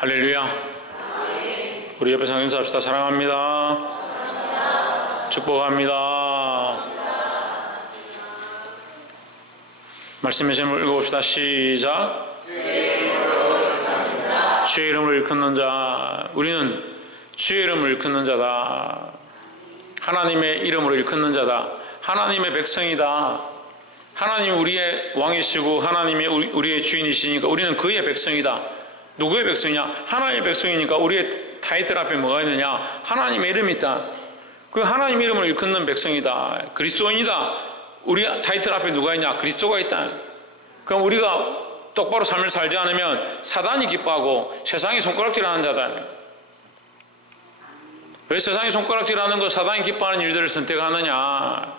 할렐루야. 우리 옆에 상 인사합시다. 사랑합니다. 축복합니다. 말씀의 제목을 읽어봅시다. 시작. 주의 이름을 일컫는 자. 우리는 주의 이름을 일컫는 자다. 하나님의 이름으로 일컫는 자다. 하나님의 백성이다. 하나님이 우리의 왕이시고 하나님이 우리의 주인이시니까 우리는 그의 백성이다. 누구의 백성이냐? 하나님의 백성이니까 우리의 타이틀 앞에 뭐가 있느냐? 하나님의 이름이 있다. 그 하나님의 이름을 일컫는 백성이다. 그리스도인이다. 우리 타이틀 앞에 누가 있냐? 그리스도가 있다. 그럼 우리가 똑바로 삶을 살지 않으면 사단이 기뻐하고 세상이 손가락질하는 자다. 왜 세상이 손가락질하는 거 사단이 기뻐하는 일들을 선택하느냐?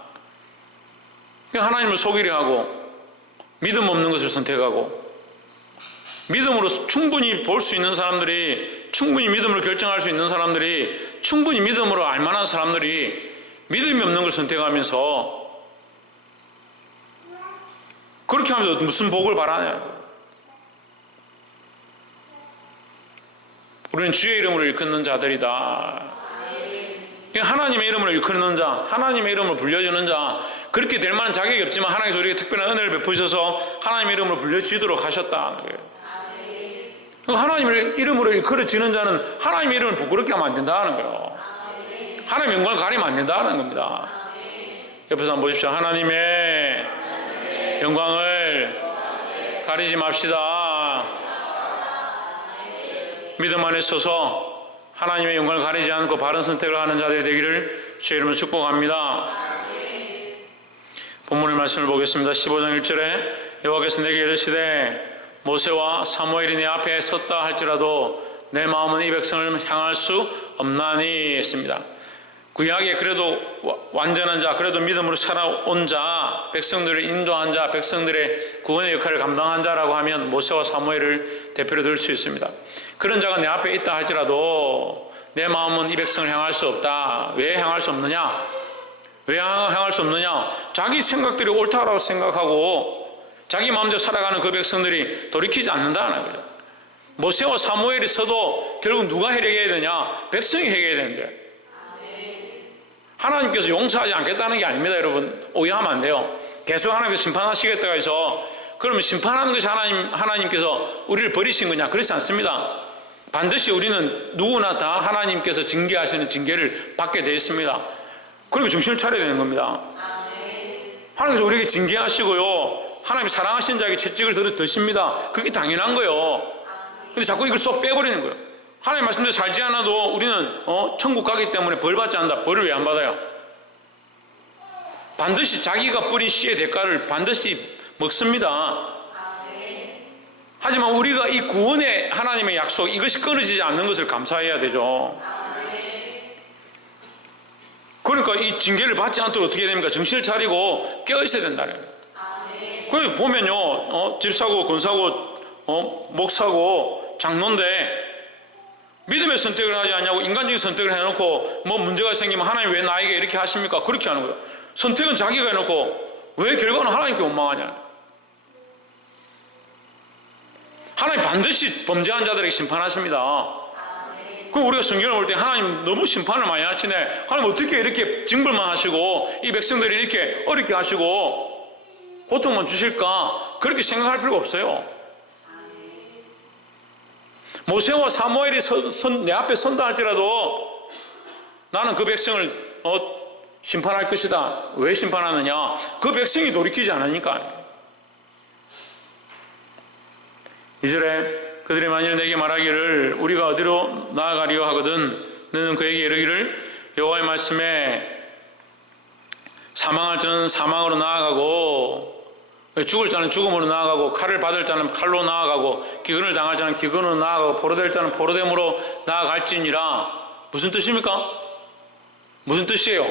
하나님을 속이려 하고 믿음 없는 것을 선택하고 믿음으로 충분히 볼 수 있는 사람들이, 충분히 믿음으로 결정할 수 있는 사람들이, 충분히 믿음으로 알만한 사람들이 믿음이 없는 걸 선택하면서 그렇게 하면서 무슨 복을 바라냐? 우리는 주의 이름으로 일컫는 자들이다. 하나님의 이름으로 일컫는 자, 하나님의 이름으로 불려주는 자, 그렇게 될 만한 자격이 없지만 하나님께서 우리에게 특별한 은혜를 베푸셔서 하나님의 이름으로 불려지도록 하셨다는 거예요. 하나님의 이름으로 일컬어지는 자는 하나님의 이름을 부끄럽게 하면 안 된다는 거예요. 하나님의 영광을 가리면 안 된다는 겁니다. 옆에서 한번 보십시오. 하나님의 영광을 가리지 맙시다. 믿음 안에 서서 하나님의 영광을 가리지 않고 바른 선택을 하는 자들이 되기를 주의 이름으로 축복합니다. 본문의 말씀을 보겠습니다. 15장 1절에 여호와께서 내게 이르시되 모세와 사무엘이 내 앞에 섰다 할지라도 내 마음은 이 백성을 향할 수 없나니 했습니다. 구약에 그래도 완전한 자, 그래도 믿음으로 살아온 자, 백성들을 인도한 자, 백성들의 구원의 역할을 감당한 자라고 하면 모세와 사무엘을 대표로 들 수 있습니다. 그런 자가 내 앞에 있다 할지라도 내 마음은 이 백성을 향할 수 없다. 왜 향할 수 없느냐? 왜 향할 수 없느냐? 자기 생각들이 옳다라고 생각하고 자기 마음대로 살아가는 그 백성들이 돌이키지 않는다는 거죠. 모세와 사무엘이 서도 결국 누가 해결해야 되냐? 백성이 해결해야 되는데 하나님께서 용서하지 않겠다는 게 아닙니다. 여러분 오해하면 안 돼요. 계속 하나님께서 심판하시겠다고 해서 그러면 심판하는 것이 하나님께서 우리를 버리신 거냐? 그렇지 않습니다. 반드시 우리는 누구나 다 하나님께서 징계하시는 징계를 받게 되어 있습니다. 그리고 정신을 차려야 되는 겁니다. 하나님께서 우리에게 징계하시고요, 하나님이 사랑하시는 자에게 채찍을 드십니다. 그게 당연한 거예요. 근데 자꾸 이걸 쏙 빼버리는 거예요. 하나님 말씀대로 살지 않아도 우리는 천국 가기 때문에 벌 받지 않는다. 벌을 왜 안 받아요? 반드시 자기가 뿌린 씨의 대가를 반드시 먹습니다. 하지만 우리가 이 구원의 하나님의 약속, 이것이 끊어지지 않는 것을 감사해야 되죠. 그러니까 이 징계를 받지 않도록 어떻게 됩니까? 정신을 차리고 깨어 있어야 된다는 거예요. 그래서 보면요, 집사고, 권사고, 목사고, 장로인데 믿음의 선택을 하지 않냐고 인간적인 선택을 해놓고 뭐 문제가 생기면 하나님 왜 나에게 이렇게 하십니까? 그렇게 하는 거예요. 선택은 자기가 해놓고 왜 결과는 하나님께 원망하냐? 하나님 반드시 범죄한 자들에게 심판하십니다. 그럼 우리가 성경을 볼 때 하나님 너무 심판을 많이 하시네. 하나님 어떻게 이렇게 징벌만 하시고 이 백성들이 이렇게 어렵게 하시고 고통만 주실까? 그렇게 생각할 필요가 없어요. 모세와 사무엘이 내 앞에 선다 할지라도 나는 그 백성을 심판할 것이다. 왜 심판하느냐? 그 백성이 돌이키지 않으니까. 2절에 그들이 만일 내게 말하기를 우리가 어디로 나아가리요 하거든 너는 그에게 이르기를 여호와의 말씀에 사망할 자는 사망으로 나아가고 죽을 자는 죽음으로 나아가고 칼을 받을 자는 칼로 나아가고 기근을 당할 자는 기근으로 나아가고 포로될 자는 포로됨으로 나아갈지니라. 무슨 뜻입니까? 무슨 뜻이에요?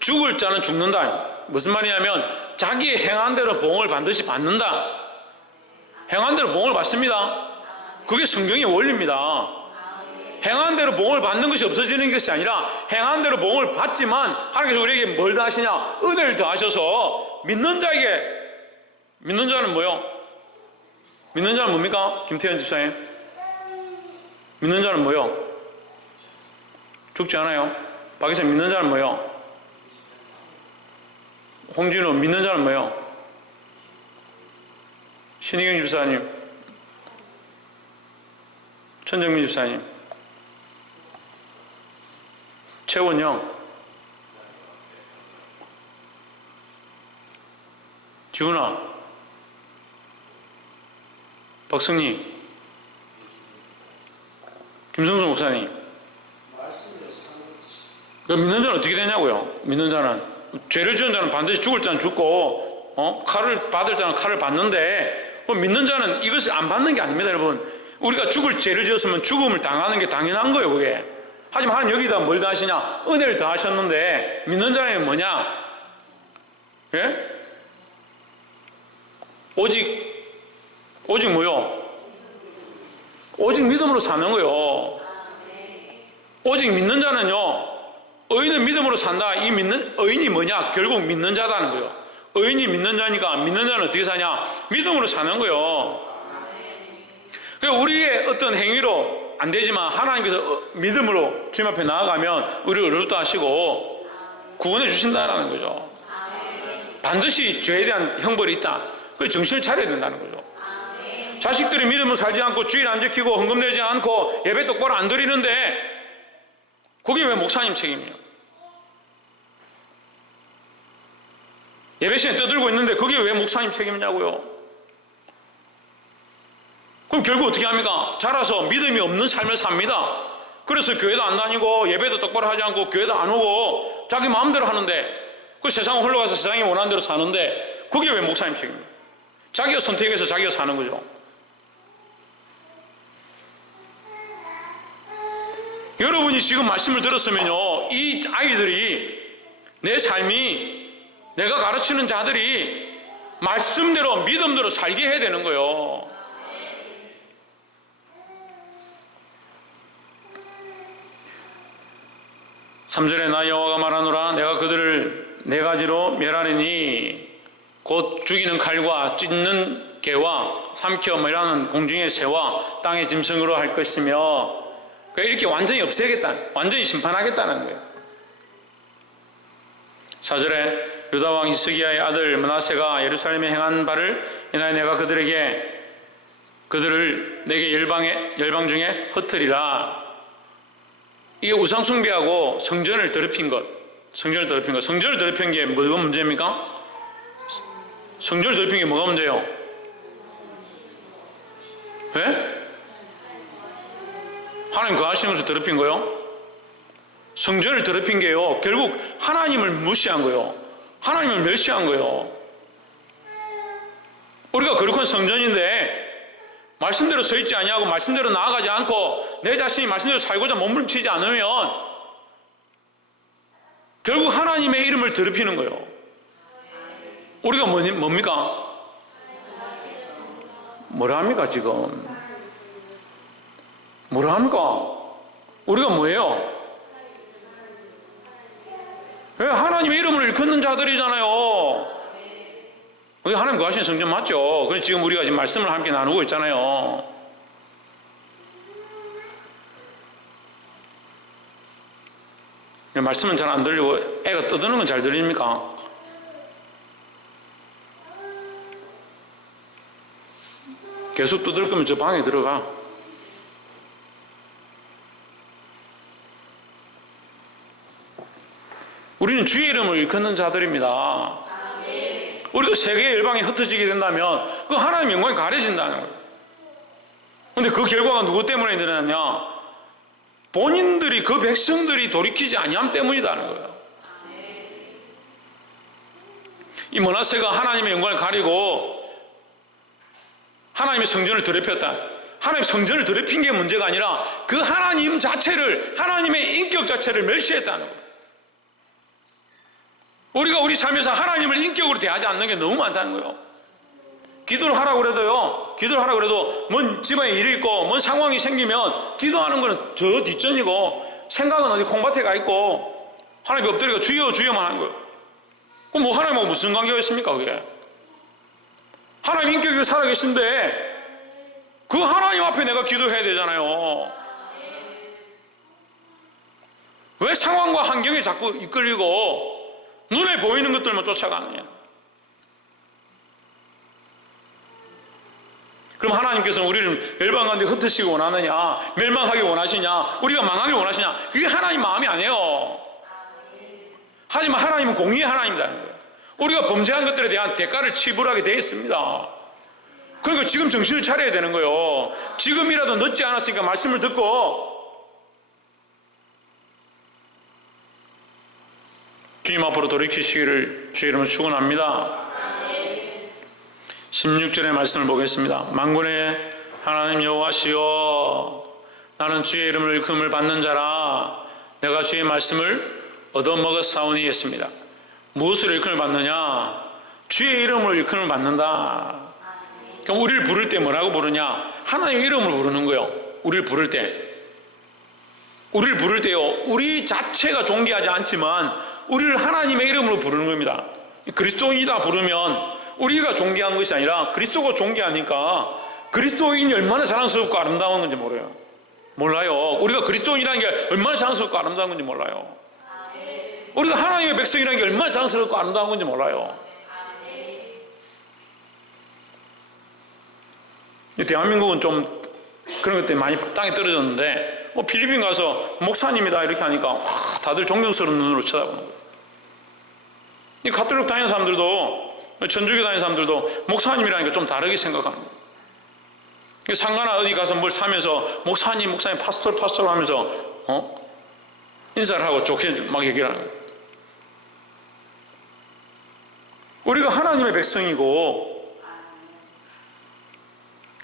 죽을 자는 죽는다. 무슨 말이냐면 자기의 행한 대로 보응을 반드시 받는다. 행한 대로 보응을 받습니다. 그게 성경의 원리입니다. 행한 대로 보응을 받는 것이 없어지는 것이 아니라 행한 대로 보응을 받지만 하나님께서 우리에게 뭘 더하시냐? 은혜를 더하셔서 믿는 자에게. 믿는 자는 뭐요? 믿는 자는 뭡니까? 김태현 집사님. 믿는 자는 뭐요? 죽지 않아요? 박에서 믿는 자는 뭐요? 홍진우 믿는 자는 뭐요? 신희경 집사님, 천정민 집사님, 최원영, 지훈아, 박승리, 김성수 목사님. 그 믿는 자는 어떻게 되냐고요? 믿는 자는 죄를 지은 자는 반드시 죽을 자는 죽고 칼을 받을 자는 칼을 받는데 믿는 자는 이것을 안 받는 게 아닙니다, 여러분. 우리가 죽을 죄를 지었으면 죽음을 당하는 게 당연한 거예요, 그게. 하지만 하나님 여기다 뭘 더하시냐? 은혜를 더하셨는데 믿는 자는 뭐냐? 예? 오직 뭐요? 오직 믿음으로 사는 거요. 오직 믿는 자는요, 의인은 믿음으로 산다. 이 믿는 의인이 뭐냐? 결국 믿는 자다는 거예요. 의인이 믿는 자니까 믿는 자는 어떻게 사냐? 믿음으로 사는 거예요. 그러니까 우리의 어떤 행위로 안 되지만 하나님께서 믿음으로 주님 앞에 나아가면 우리를 의롭다 하시고 구원해 주신다라는 거죠. 반드시 죄에 대한 형벌이 있다. 그래서 정신을 차려야 된다는 거죠. 자식들이 믿음으로 살지 않고 주일 안 지키고 헌금 내지 않고 예배 똑바로 안 드리는데 그게 왜 목사님 책임이에요? 예배 시간에 떠들고 있는데 그게 왜 목사님 책임이냐고요? 그럼 결국 어떻게 합니까? 자라서 믿음이 없는 삶을 삽니다. 그래서 교회도 안 다니고 예배도 똑바로 하지 않고 교회도 안 오고 자기 마음대로 하는데 그 세상을 흘러가서 세상이 원하는 대로 사는데 그게 왜 목사님 책임이에요? 자기가 선택해서 자기가 사는 거죠. 여러분이 지금 말씀을 들었으면요, 이 아이들이, 내 삶이, 내가 가르치는 자들이 말씀대로 믿음대로 살게 해야 되는 거예요. (3절에) 나 여호와가 말하노라 내가 그들을 네 가지로 멸하리니 곧 죽이는 칼과 찢는 개와 삼켜 멸하는 공중의 새와 땅의 짐승으로 할 것이며, 이렇게 완전히 없애겠다, 완전히 심판하겠다는 거예요. 4절에 유다 왕 히스기야의 아들 므낫세가 예루살렘에 행한 바를 인하여 내가 그들을 내게 열방 중에 흩으리라. 이게 우상 숭배하고 성전을 더럽힌 것. 성전을 더럽힌 게 뭐가 문제입니까? 성전을 더럽힌 게 뭐가 문제예요? 왜? 하나님 거하시는 것을 더럽힌 거요? 성전을 더럽힌 게요, 결국 하나님을 무시한 거요, 하나님을 멸시한 거요. 우리가 거룩한 성전인데 말씀대로 서 있지 아니하고 말씀대로 나아가지 않고 내 자신이 말씀대로 살고자 몸부림치지 않으면 결국 하나님의 이름을 더럽히는 거예요. 우리가 뭡니까? 뭐라 합니까 지금? 뭐라 합니까? 우리가 뭐예요? 왜? 하나님의 이름을 일컫는 자들이잖아요. 하나님 거하시는 성전 맞죠? 그래서 지금 우리가 지금 말씀을 함께 나누고 있잖아요. 말씀은 잘 안 들리고 애가 떠드는 건 잘 들립니까? 계속 떠들 거면 저 방에 들어가. 우리는 주의 이름을 일컫는 자들입니다. 우리도 세계의 열방에 흩어지게 된다면 그 하나님의 영광이 가려진다는 거예요. 그런데 그 결과가 누구 때문에 일어나냐? 본인들이, 그 백성들이 돌이키지 아니함 때문이라는 거예요. 이 므낫세가 하나님의 영광을 가리고 하나님의 성전을 더럽혔다. 하나님의 성전을 더럽힌 게 문제가 아니라 그 하나님 자체를, 하나님의 인격 자체를 멸시했다는 거예요. 우리가 우리 삶에서 하나님을 인격으로 대하지 않는 게 너무 많다는 거예요. 기도를 하라고 그래도 뭔 집안에 일이 있고 뭔 상황이 생기면 기도하는 거는 저 뒷전이고 생각은 어디 콩밭에 가 있고 하나님 엎드리고 주여 주여만 하는 거예요. 그럼 뭐 하나님하고 무슨 관계가 있습니까 그게? 하나님 인격이 살아계신데 그 하나님 앞에 내가 기도해야 되잖아요. 왜 상황과 환경에 자꾸 이끌리고 눈에 보이는 것들만 쫓아가느냐? 그럼 하나님께서는 우리를 열방 가운데 흩으시기 원하느냐? 멸망하기 원하시냐? 우리가 망하기 원하시냐? 그게 하나님 마음이 아니에요. 하지만 하나님은 공의의 하나님이다. 우리가 범죄한 것들에 대한 대가를 지불하게 되어 있습니다. 그러니까 지금 정신을 차려야 되는 거예요. 지금이라도 늦지 않았으니까 말씀을 듣고 주님 앞으로 돌이키시기를 주의 이름으로 축원합니다. 16절의 말씀을 보겠습니다. 만군의 하나님 여호와시여, 나는 주의 이름을 일컬음을 받는 자라. 내가 주의 말씀을 얻어먹었사오니 했습니다. 무엇을 일컬음을 받느냐? 주의 이름을 일컬음을 받는다. 그럼 우리를 부를 때 뭐라고 부르냐? 하나님의 이름을 부르는 거예요. 우리를 부를 때요, 우리 자체가 존귀하지 않지만 우리를 하나님의 이름으로 부르는 겁니다. 그리스도인이다 부르면 우리가 존귀한 것이 아니라 그리스도가 존귀하니까 그리스도인이 얼마나 자랑스럽고 아름다운 건지 몰라요. 우리가 그리스도인이라는 게 얼마나 자랑스럽고 아름다운 건지 몰라요. 우리가 하나님의 백성이라는 게 얼마나 자랑스럽고 아름다운 건지 몰라요. 대한민국은 좀 그런 것들이 많이 땅에 떨어졌는데 필리핀 가서 목사님이다 이렇게 하니까 다들 존경스러운 눈으로 쳐다보는 거예요. 이 가톨릭 다니는 사람들도, 천주교 다니는 사람들도 목사님이라니까 좀 다르게 생각하는 거예요. 상가나 어디 가서 뭘 사면서 목사님 파스tor 하면서 인사를 하고 좋게 막 얘기를 하는 거예요. 우리가 하나님의 백성이고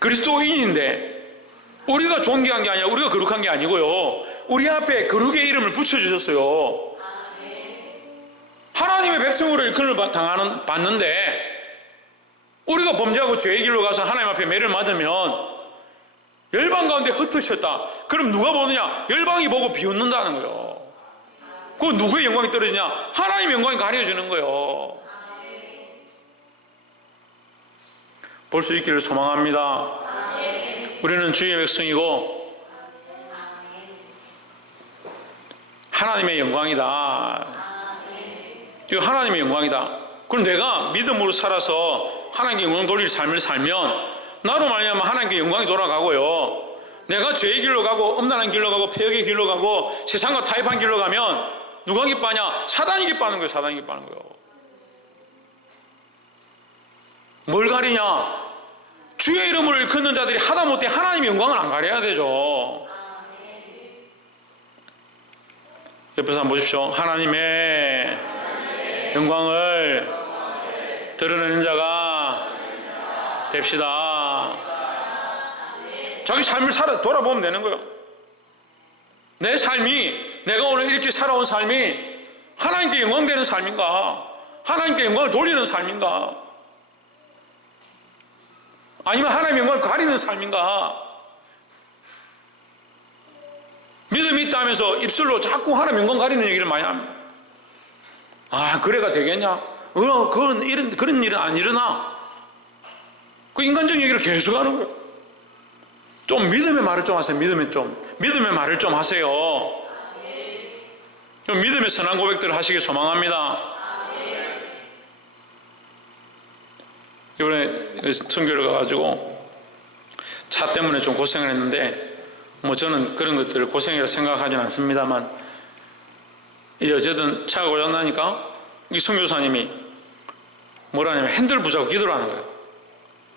그리스도인인데 우리가 존귀한 게 아니라 우리가 거룩한 게 아니고요, 우리 앞에 거룩의 이름을 붙여주셨어요. 하나님의 백성으로 일컬음을 받는데 우리가 범죄하고 죄의 길로 가서 하나님 앞에 매를 맞으면 열방 가운데 흩으셨다. 그럼 누가 보느냐? 열방이 보고 비웃는다는 거예요. 그건 누구의 영광이 떨어지냐? 하나님의 영광이 가려지는 거예요. 볼 수 있기를 소망합니다. 우리는 주의 백성이고 하나님의 영광이다. 이거 하나님의 영광이다. 그럼 내가 믿음으로 살아서 하나님께 영광 돌릴 삶을 살면 나로 말미암아 하나님께 영광이 돌아가고요, 내가 죄의 길로 가고 음란한 길로 가고 폐역의 길로 가고 세상과 타협한 길로 가면 누가 기뻐하냐? 사단이 기뻐하는 거예요. 사단이 기뻐하는 거예요. 뭘 가리냐? 주의 이름을 일컫는 자들이 하다못해 하나님의 영광을 안 가려야 되죠. 옆에서 한번 보십시오. 하나님의 영광을 드러내는 자가 됩시다. 자기 삶을 돌아보면 되는 거예요. 내 삶이, 내가 오늘 이렇게 살아온 삶이 하나님께 영광되는 삶인가? 하나님께 영광을 돌리는 삶인가? 아니면 하나님의 영광을 가리는 삶인가? 믿음이 있다 하면서 입술로 자꾸 하나님의 영광 가리는 얘기를 많이 합니다. 그래가 되겠냐? 그런 일은 안 일어나. 그 인간적인 얘기를 계속 하는 거예요. 좀 믿음의 말을 좀 하세요. 믿음의 말을 좀 하세요. 좀 믿음의 선한 고백들을 하시길 소망합니다. 이번에 선교를 가가지고 차 때문에 좀 고생을 했는데 저는 그런 것들을 고생이라 생각하지는 않습니다만, 어쨌든 차가 고장나니까 이 선교사님이 뭐라냐면 핸들 붙잡고 기도를 하는 거예요.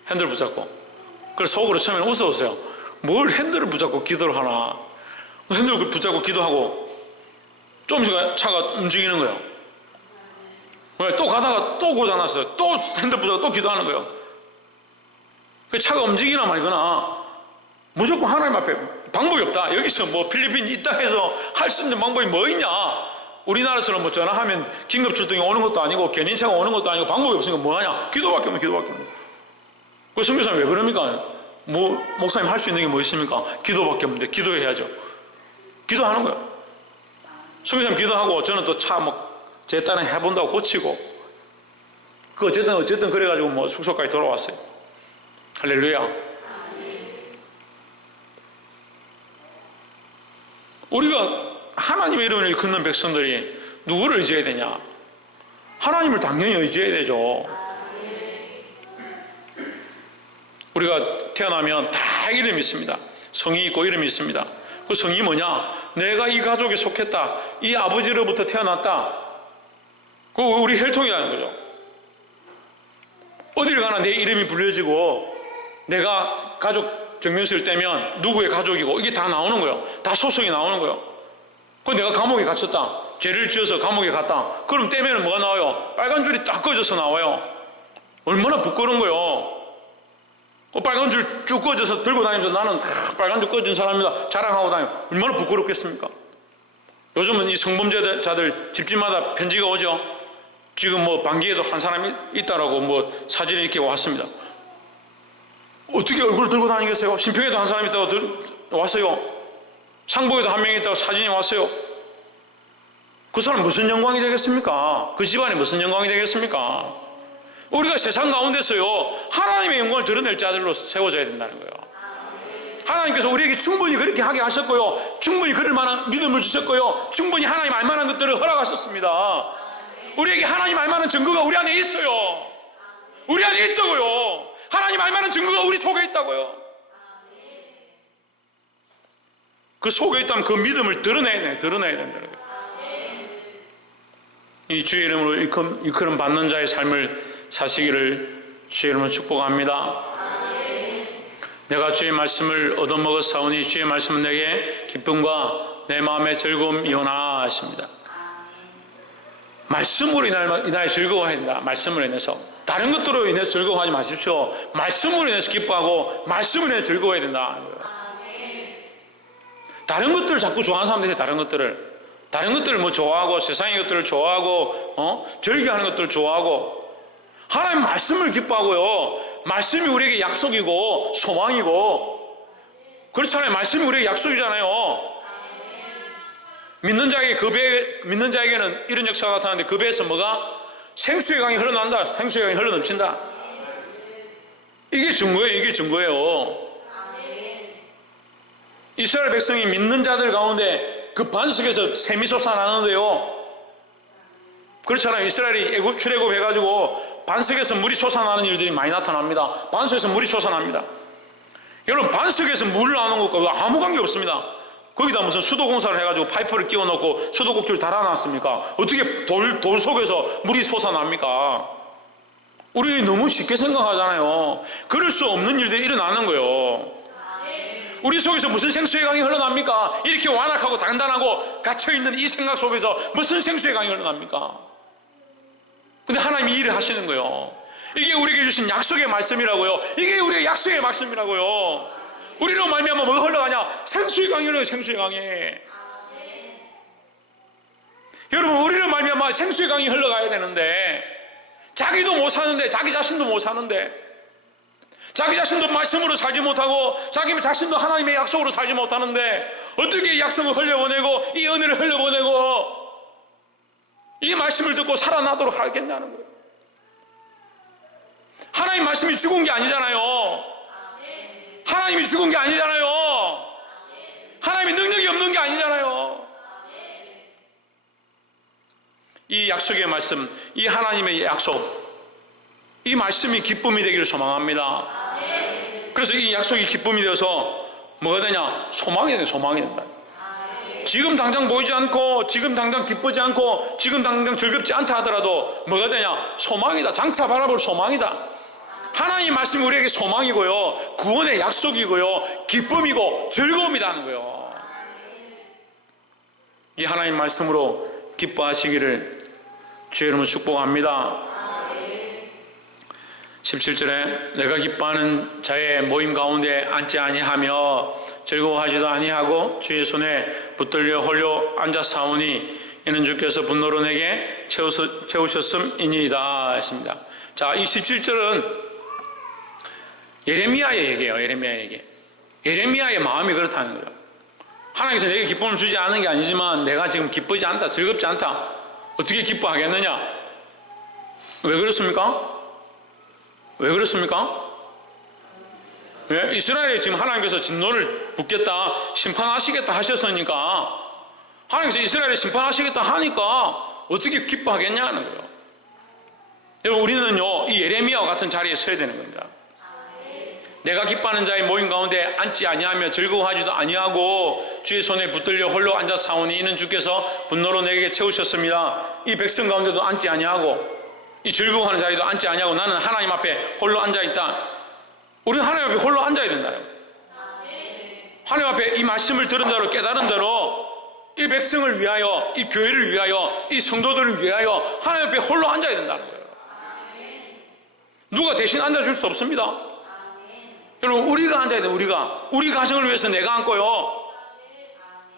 핸들 붙잡고. 그래서 속으로 처음에는 웃어보세요. 뭘 핸들을 붙잡고 기도를 하나. 핸들을 붙잡고 기도하고 좀 있으니까 차가 움직이는 거예요. 또 가다가 또 고장났어요. 또 핸들 붙잡고 또 기도하는 거예요. 차가 움직이나 말거나 무조건 하나님 앞에 방법이 없다. 여기서 필리핀 있다 해서 할 수 있는 방법이 뭐 있냐? 우리나라처럼 전화하면 긴급 출동이 오는 것도 아니고 견인차가 오는 것도 아니고 방법이 없으니까 뭐 하냐? 기도밖에 없는. 그 선교사님 왜 그럽니까? 목사님 할 수 있는 게 뭐 있습니까? 기도밖에 없는데 기도해야죠. 기도하는 거예요. 선교사님 기도하고 저는 또 차 제 딴에 해본다고 고치고 어쨌든 그래가지고 숙소까지 돌아왔어요. 할렐루야. 우리가 하나님의 이름을 일컫는 백성들이 누구를 의지해야 되냐? 하나님을 당연히 의지해야 되죠. 우리가 태어나면 다 이름이 있습니다. 성이 있고 이름이 있습니다. 그 성이 뭐냐? 내가 이 가족에 속했다, 이 아버지로부터 태어났다, 그거 우리 혈통이라는 거죠. 어딜 가나 내 이름이 불려지고 내가 가족 증명서를 떼면 누구의 가족이고 이게 다 나오는 거예요. 다 소속이 나오는 거예요. 그 내가 감옥에 갇혔다, 죄를 지어서 감옥에 갔다, 그럼 떼면 뭐가 나와요? 빨간 줄이 딱 꺼져서 나와요. 얼마나 부끄러운 거예요. 빨간 줄 쭉 꺼져서 들고 다니면서 나는 빨간 줄 꺼진 사람이다 자랑하고 다니고 얼마나 부끄럽겠습니까? 요즘은 이 성범죄자들 집집마다 편지가 오죠. 지금 뭐 방기에도 한 사람이 있다라고 뭐 사진이 이렇게 왔습니다. 어떻게 얼굴 들고 다니겠어요? 신평에도 한 사람이 있다고 왔어요. 상복에도 한 명이 있다고 사진이 왔어요. 그 사람 무슨 영광이 되겠습니까? 그 집안이 무슨 영광이 되겠습니까? 우리가 세상 가운데서요, 하나님의 영광을 드러낼 자들로 세워져야 된다는 거예요. 하나님께서 우리에게 충분히 그렇게 하게 하셨고요, 충분히 그럴 만한 믿음을 주셨고요, 충분히 하나님 알만한 것들을 허락하셨습니다. 우리에게 하나님 알만한 증거가 우리 안에 있어요. 우리 안에 있다고요. 하나님 알만한 증거가 우리 속에 있다고요. 그 속에 있다면 그 믿음을 드러내야 된다는 거예요. 이 주의 이름으로 일컬음 받는 자의 삶을 사시기를 주의 이름으로 축복합니다. 내가 주의 말씀을 얻어먹었사오니 주의 말씀은 내게 기쁨과 내 마음의 즐거움이오나 하십니다. 말씀으로 인하여 즐거워해야 된다. 말씀으로 인해서. 다른 것들로 인해서 즐거워하지 마십시오. 말씀으로 인해서 기뻐하고 말씀으로 인해서 즐거워해야 된다. 다른 것들을 자꾸 좋아하는 사람들이 다른 것들을 뭐 좋아하고 세상의 것들을 좋아하고 즐겨하는 것들을 좋아하고, 하나님 말씀을 기뻐하고요, 말씀이 우리에게 약속이고 소망이고 그렇잖아요. 말씀이 우리에게 약속이잖아요. 믿는 자에게는 이런 역사가 나타나는데 그 배에서 뭐가? 생수의 강이 흘러난다. 생수의 강이 흘러넘친다. 이게 증거예요. 이스라엘 백성이 믿는 자들 가운데 그 반석에서 샘이 솟아나는데요, 그렇잖아요. 이스라엘이 출애굽 해가지고 반석에서 물이 솟아나는 일들이 많이 나타납니다. 반석에서 물이 솟아납니다. 여러분, 반석에서 물을 나오는 것과 아무 관계 없습니다. 거기다 무슨 수도공사를 해가지고 파이프를 끼워놓고 수도꼭지를 달아놨습니까? 어떻게 돌 속에서 물이 솟아납니까? 우리는 너무 쉽게 생각하잖아요. 그럴 수 없는 일들이 일어나는 거예요. 우리 속에서 무슨 생수의 강이 흘러납니까? 이렇게 완악하고 단단하고 갇혀있는 이 생각 속에서 무슨 생수의 강이 흘러납니까? 근데 하나님이 일을 하시는 거예요. 이게 우리에게 주신 약속의 말씀이라고요. 이게 우리의 약속의 말씀이라고요. 우리로 말미암아 뭐가 흘러가냐? 생수의 강이 흘러요. 생수의 강이. 여러분, 우리로 말미암아 생수의 강이 흘러가야 되는데 자기도 못 사는데, 자기 자신도 못 사는데, 자기 자신도 말씀으로 살지 못하고 자기 자신도 하나님의 약속으로 살지 못하는데 어떻게 이 약속을 흘려보내고 이 은혜를 흘려보내고 이 말씀을 듣고 살아나도록 하겠냐는 거예요. 하나님 말씀이 죽은 게 아니잖아요. 하나님이 죽은 게 아니잖아요. 하나님이 능력이 없는 게 아니잖아요. 이 약속의 말씀, 이 하나님의 약속, 이 말씀이 기쁨이 되기를 소망합니다. 그래서 이 약속이 기쁨이 되어서 뭐가 되냐? 소망이 된다. 지금 당장 보이지 않고, 지금 당장 기쁘지 않고, 지금 당장 즐겁지 않다 하더라도 뭐가 되냐? 소망이다. 장차 바라볼 소망이다. 하나님 말씀이 우리에게 소망이고요, 구원의 약속이고요, 기쁨이고 즐거움이라는 거예요. 이 하나님 말씀으로 기뻐하시기를 주의 이름으로 축복합니다. 17절에 내가 기뻐하는 자의 모임 가운데 앉지 아니하며 즐거워하지도 아니하고 주의 손에 붙들려 홀려 앉아 사오니 이는 주께서 분노로 내게 채우셨음이니이다 했습니다. 자, 이 17절은 예레미야의 얘기예요. 예레미야의 마음이 그렇다는 거예요. 하나님께서 내게 기쁨을 주지 않은 게 아니지만 내가 지금 기쁘지 않다, 즐겁지 않다. 어떻게 기뻐하겠느냐? 왜 그렇습니까? 이스라엘에 지금 하나님께서 진노를 붓겠다, 심판하시겠다 하셨으니까 하나님께서 이스라엘을 심판하시겠다 하니까 어떻게 기뻐하겠냐는 거예요. 여러분, 우리는요 이 예레미야와 같은 자리에 서야 되는 겁니다. 내가 기뻐하는 자의 모임 가운데 앉지 아니하며 즐거워하지도 아니하고 주의 손에 붙들려 홀로 앉아 사오니 이는 주께서 분노로 내게 채우셨습니다. 이 백성 가운데도 앉지 아니하고 이 즐거워하는 자리도 앉지 아니하고 나는 하나님 앞에 홀로 앉아있다. 우리는 하나님 앞에 홀로 앉아야 된다. 하나님 앞에 이 말씀을 들은 대로 깨달은 대로 이 백성을 위하여, 이 교회를 위하여, 이 성도들을 위하여 하나님 앞에 홀로 앉아야 된다는 거예요. 누가 대신 앉아줄 수 없습니다. 여러분, 우리가 앉아야 돼요. 우리 가정을 위해서 내가 앉고요,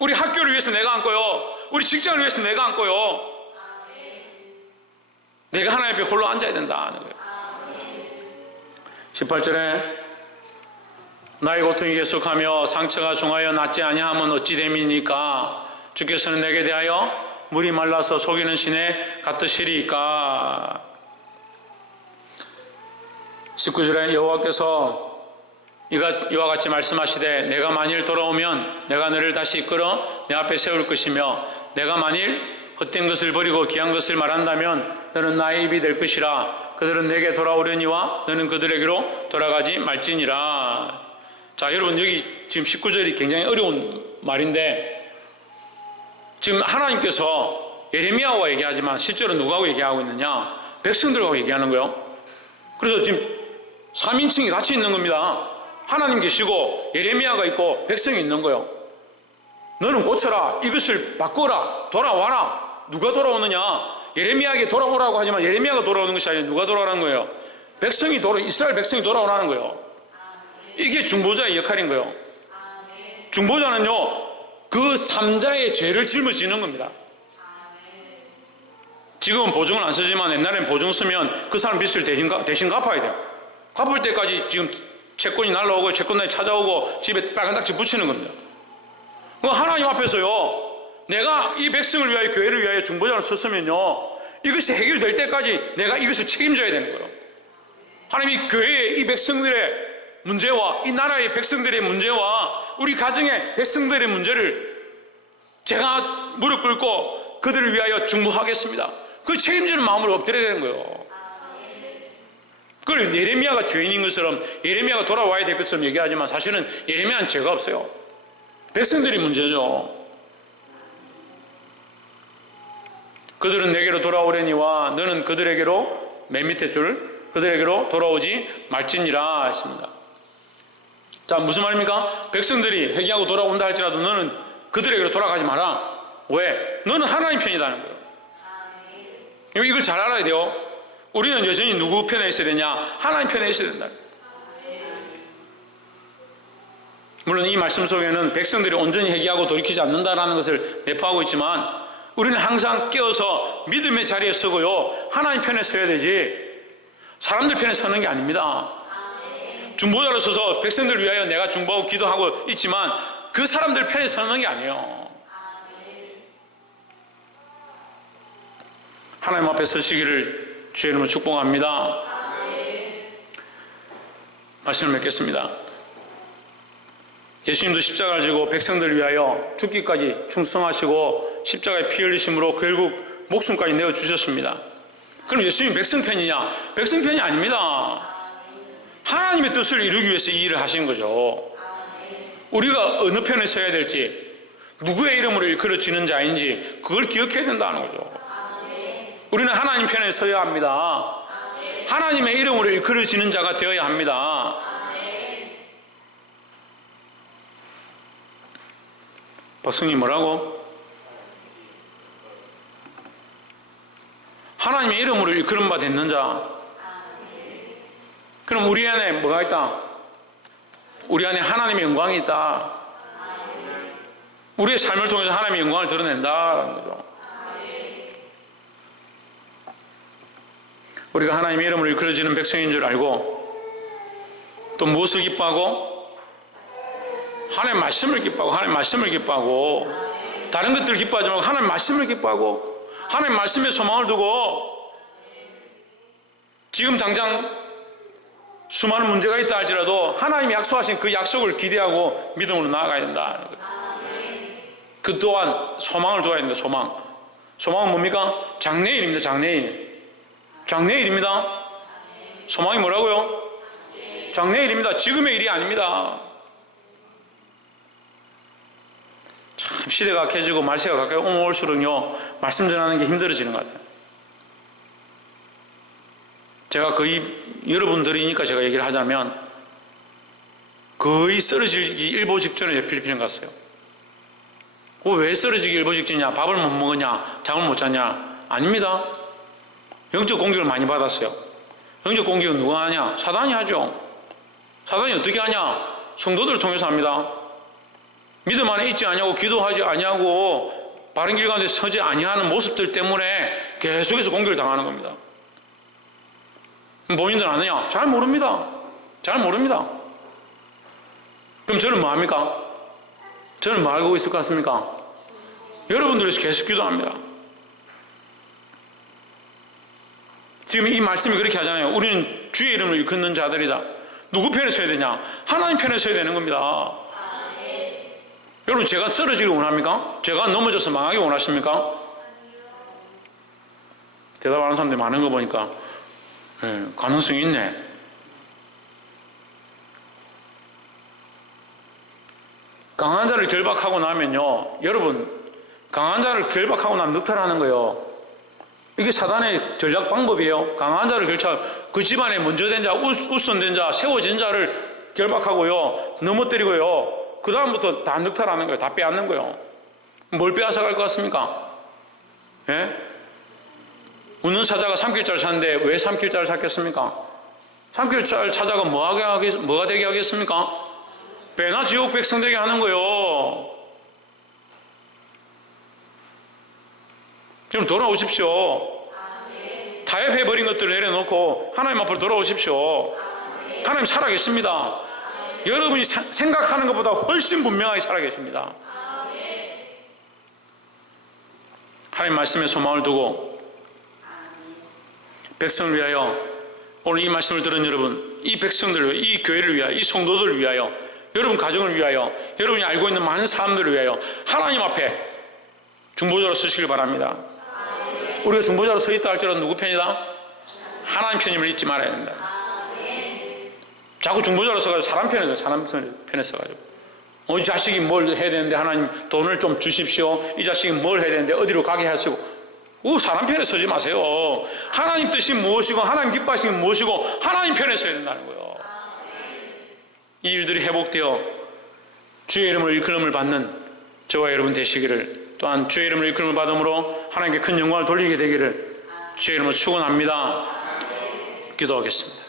우리 학교를 위해서 내가 앉고요, 우리 직장을 위해서 내가 앉고요, 내가 하나님 앞에 홀로 앉아야 된다는 거예요. 18절에 나의 고통이 계속하며 상처가 중하여 낫지 아니하면 어찌 됨이니까 주께서는 내게 대하여 물이 말라서 속이는 신에 같으시리까. 19절에 여호와께서 이와 같이 말씀하시되 내가 만일 돌아오면 내가 너를 다시 이끌어 내 앞에 세울 것이며 내가 만일 헛된 것을 버리고 귀한 것을 말한다면 너는 나의 입이 될 것이라. 그들은 내게 돌아오려니와 너는 그들에게로 돌아가지 말지니라. 자, 여러분, 여기 지금 19절이 굉장히 어려운 말인데 지금 하나님께서 예레미야와 얘기하지만 실제로 누구하고 얘기하고 있느냐? 백성들하고 얘기하는 거예요. 그래서 지금 3인칭이 같이 있는 겁니다. 하나님 계시고 예레미야가 있고 백성이 있는 거예요. 너는 고쳐라, 이것을 바꿔라, 돌아와라. 누가 돌아오느냐? 예레미야에게 돌아오라고 하지만 예레미야가 돌아오는 것이 아니라 누가 돌아오라는 거예요? 이스라엘 백성이 돌아오라는 거예요. 이게 중보자의 역할인 거예요. 중보자는요 그 3자의 죄를 짊어지는 겁니다. 지금은 보증을 안 쓰지만 옛날에는 보증 쓰면 그 사람 빚을 대신 갚아야 돼요. 갚을 때까지 지금 채권이 날라오고 채권단이 찾아오고 집에 빨간 딱지 붙이는 겁니다. 하나님 앞에서요 내가 이 백성을 위하여, 교회를 위하여 중보자를 썼으면요 이것이 해결될 때까지 내가 이것을 책임져야 되는 거예요. 하나님이 교회의 이 백성들의 문제와 이 나라의 백성들의 문제와 우리 가정의 백성들의 문제를 제가 무릎 꿇고 그들을 위하여 중보하겠습니다. 그 책임지는 마음으로 엎드려야 되는 거예요. 그걸 예레미야가 죄인인 것처럼, 예레미야가 돌아와야 될 것처럼 얘기하지만 사실은 예레미야는 죄가 없어요. 백성들이 문제죠. 그들은 내게로 돌아오려니와 너는 그들에게로, 맨 밑에 줄, 그들에게로 돌아오지 말지니라 했습니다. 자, 무슨 말입니까? 백성들이 회개하고 돌아온다 할지라도 너는 그들에게로 돌아가지 마라. 왜? 너는 하나님 편이라는 거예요. 이걸 잘 알아야 돼요. 우리는 여전히 누구 편에 있어야 되냐? 하나님 편에 있어야 된다. 물론 이 말씀 속에는 백성들이 온전히 회개하고 돌이키지 않는다는 것을 내포하고 있지만 우리는 항상 깨어서 믿음의 자리에 서고요 하나님 편에 서야 되지 사람들 편에 서는 게 아닙니다. 중보자로 서서 백성들을 위하여 내가 중보하고 기도하고 있지만 그 사람들 편에 서는 게 아니에요. 하나님 앞에 서시기를 주의 이름으로 축복합니다. 말씀을 맺겠습니다. 예수님도 십자가를 지고 백성들을 위하여 죽기까지 충성하시고 십자가에 피 흘리심으로 결국 목숨까지 내어주셨습니다. 그럼 예수님이 백성 편이냐? 백성 편이 아닙니다. 하나님의 뜻을 이루기 위해서 이 일을 하신 거죠. 우리가 어느 편에 서야 될지, 누구의 이름으로 일컬어지는 자인지 그걸 기억해야 된다는 거죠. 우리는 하나님 편에 서야 합니다. 하나님의 이름으로 일컬어지는 자가 되어야 합니다. 박성님 뭐라고? 하나님의 이름으로 일컬음 바 됐는 자. 그럼 우리 안에 뭐가 있다? 우리 안에 하나님의 영광이 있다. 우리의 삶을 통해서 하나님의 영광을 드러낸다는 거죠. 우리가 하나님의 이름으로 일컬어지는 백성인 줄 알고 또 무엇을 기뻐하고? 하나님의 말씀을 기뻐하고 하나님의 말씀을 기뻐하고 다른 것들을 기뻐하지 말고 하나님의 말씀을 기뻐하고 하나님의 말씀에 소망을 두고 지금 당장 수많은 문제가 있다 할지라도 하나님이 약속하신 그 약속을 기대하고 믿음으로 나아가야 된다. 그 또한 소망을 두어야 됩니다. 소망은 뭡니까? 장래일입니다. 장래일입니다. 소망이 뭐라고요? 장래일입니다. 지금의 일이 아닙니다. 참 시대가 약해지고 말세가 가까이 오면 올수록요 말씀 전하는 게 힘들어지는 것 같아요. 제가 거의 여러분들이니까 제가 얘기를 하자면 거의 쓰러지기 일보 직전에 필리핀에 갔어요. 왜 쓰러지기 일보 직전이냐? 밥을 못 먹었냐? 잠을 못 잤냐? 아닙니다. 영적 공격을 많이 받았어요. 영적 공격은 누가 하냐? 사단이 하죠. 사단이 어떻게 하냐? 성도들을 통해서 합니다. 믿음 안에 있지 아니하고 기도하지 아니하고 바른 길 가운데 서지 아니하는 모습들 때문에 계속해서 공격을 당하는 겁니다. 본인들 아느냐? 잘 모릅니다. 그럼 저는 뭐 합니까? 저는 뭐 알고 있을 것 같습니까? 여러분들에서 계속 기도합니다. 지금 이 말씀이 그렇게 하잖아요. 우리는 주의 이름을 일컫는 자들이다. 누구 편에 서야 되냐? 하나님 편에 서야 되는 겁니다. 여러분, 제가 쓰러지길 원합니까? 제가 넘어져서 망하기 원하십니까? 대답하는 사람들이 많은 거 보니까 가능성이 있네. 강한 자를 결박하고 나면요, 여러분, 강한 자를 결박하고 나면 늑탈하는 거예요. 이게 사단의 전략 방법이에요. 강한 자를 결착, 그 집안에 먼저 된 자, 우선된 자, 세워진 자를 결박하고요, 넘어뜨리고요, 그 다음부터 다 늑탈하는 거예요. 다 빼앗는 거예요. 뭘 빼앗아갈 것 같습니까? 예? 웃는 사자가 3길자를 샀는데 왜 3길자를 샀겠습니까? 3길자를 찾아가 뭐가 되게 하겠습니까? 배나 지옥 백성 되게 하는 거예요. 지금 돌아오십시오. 타협해버린 것들을 내려놓고 하나님 앞으로 돌아오십시오. 하나님 살아계십니다. 여러분이 생각하는 것보다 훨씬 분명하게 살아계십니다. 하나님 말씀에 소망을 두고 백성을 위하여, 오늘 이 말씀을 들은 여러분, 이 백성들을 위하여, 이 교회를 위하여, 이 성도들을 위하여, 여러분 가정을 위하여, 여러분이 알고 있는 많은 사람들을 위하여 하나님 앞에 중보자로 서시길 바랍니다. 우리가 중보자로 서 있다 할지라도 누구 편이다? 하나님 편임을 잊지 말아야 된다. 자꾸 중보자로 서가지고 사람 편에 서가지고 이 자식이 뭘 해야 되는데 하나님 돈을 좀 주십시오. 이 자식이 뭘 해야 되는데 어디로 가게 하시고, 사람 편에 서지 마세요. 하나님 뜻이 무엇이고 하나님 기뻐하시는 무엇이고 하나님 편에 서야 된다는 거예요. 이 일들이 회복되어 주의 이름을 일컬음을 받는 저와 여러분 되시기를, 또한 주의 이름을 일컬음을 받음으로 하나님께 큰 영광을 돌리게 되기를 주의 이름으로 축원합니다. 기도하겠습니다.